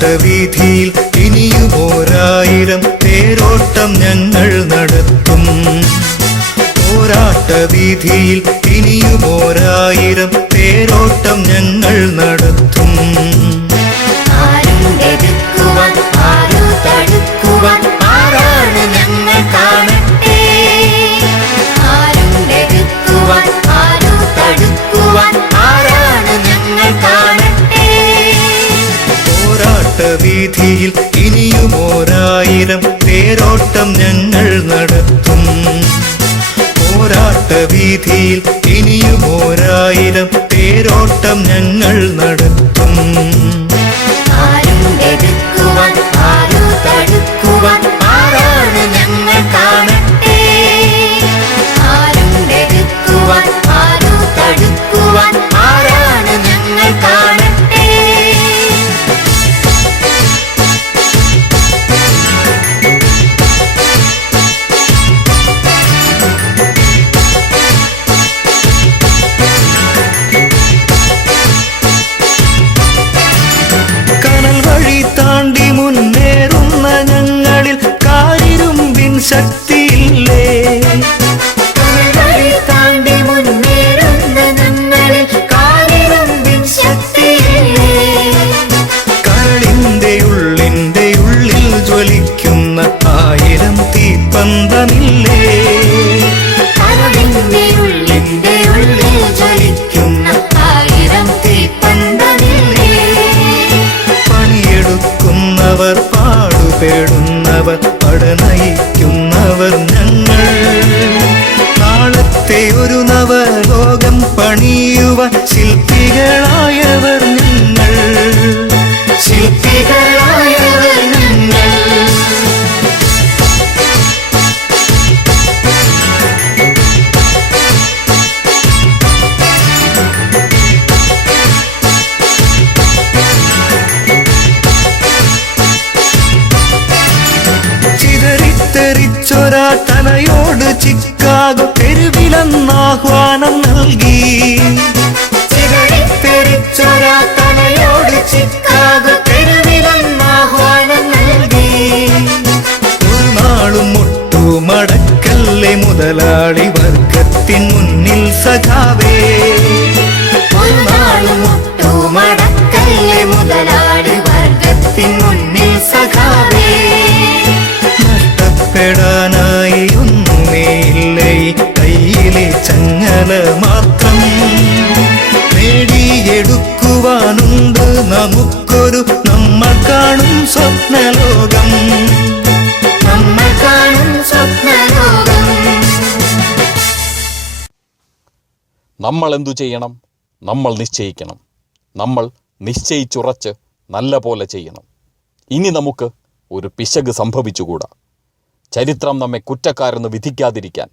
പോരാട്ടവീഥിയിൽ ഇനിയും 1000 തേരോട്ടം ഞങ്ങൾ നടത്തും. പോരാട്ടവീഥിയിൽ ഇനിയും 1000 തേരോട്ടം ഞങ്ങൾ നടത്തും. ആരാണ് ഞങ്ങൾ കാണട്ടെ, ആരാണ് ഞങ്ങൾ കാണട്ടെ. പോരാട്ടവീഥിയിൽ ഇനിയും 1000 തേരോട്ടം ഞങ്ങൾ നടത്തും. പോരാട്ടവീഥിയിൽ ഇനിയും 1000 തേരോട്ടം ഞങ്ങൾ നടത്തും. ആരാണ് ഞങ്ങൾ കാണട്ടെ, ആരാണ് ഞങ്ങൾ കാണട്ടെ. കനൽ വഴി താണ്ടി മുന്നേറുന്ന ഞങ്ങളിൽ കാരിരുമ്പിൻ ശക്തിയില്ലേ. കനൽ വഴി താണ്ടി മുന്നേറുന്ന ഞങ്ങളിൽ കാരിരുമ്പിൻ ശക്തിയില്ലേ. കരളിന്റെ ഉള്ളിൽ ജ്വലിക്കുന്ന 1000 തീപ്പന്തമില്ലേ. കരളിന്റെ ഉള്ളിൽ ജ്വലിക്കുന്ന 1000 തീപ്പന്തമില്ലേ. പണിയെടുക്കുന്നവർ, പാടുപെടുന്നവർ, പടനയിക്കുന്നവർ ഞങ്ങൾ. നാളത്തെ ഒരു നവലോകം പണിയുവാൻ ശില്പികളായവർ ഞങ്ങൾ, ശില്പികളായവർ ഞങ്ങൾ. ചിതറിത്തെറിച്ചൊരാ തലയോട് ചിക്കാഗോ തെരുവിലെന്നാഹ്വാനം നൽകി. ചിതറിത്തെറിച്ചൊരാ തലയോട് ചിക്കാഗോ തെരുവിലെന്നാഹ്വാനം നൽകി. ഒരു നാളും മുട്ടുമടക്കല്ലേ മുതലാളി വർഗത്തിൻ മുന്നിൽ സഖാവേ. ഒരു നാളും മുട്ടുമടക്കല്ലേ മുതലാളി വർഗത്തിൻ മുന്നിൽ സഖാവേ. നഷ്ടപ്പെടാനായി ഒന്നുമേയില്ല ഈ കയ്യിലെ ചങ്ങല മാത്രം. നേടിയെടുക്കുവാനുണ്ട് നമുക്കൊരു നമ്മൾ കാണും സ്വപ്നലോകം, നമ്മൾ കാണും സ്വപ്നലോകം. നമ്മൾ എന്തു ചെയ്യണം? നമ്മൾ നിശ്ചയിക്കണം. നമ്മൾ നിശ്ചയിച്ചുറച്ച് നല്ല പോലെ ചെയ്യണം. ഇനി നമുക്ക് ഒരു പിശക് സംഭവിച്ചുകൂടാ. ചരിത്രം നമ്മെ കുറ്റക്കാരെന്ന് വിധിക്കാതിരിക്കാൻ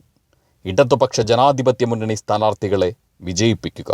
ഇടതുപക്ഷ ജനാധിപത്യ മുന്നണി സ്ഥാനാർത്ഥികളെ വിജയിപ്പിക്കുക.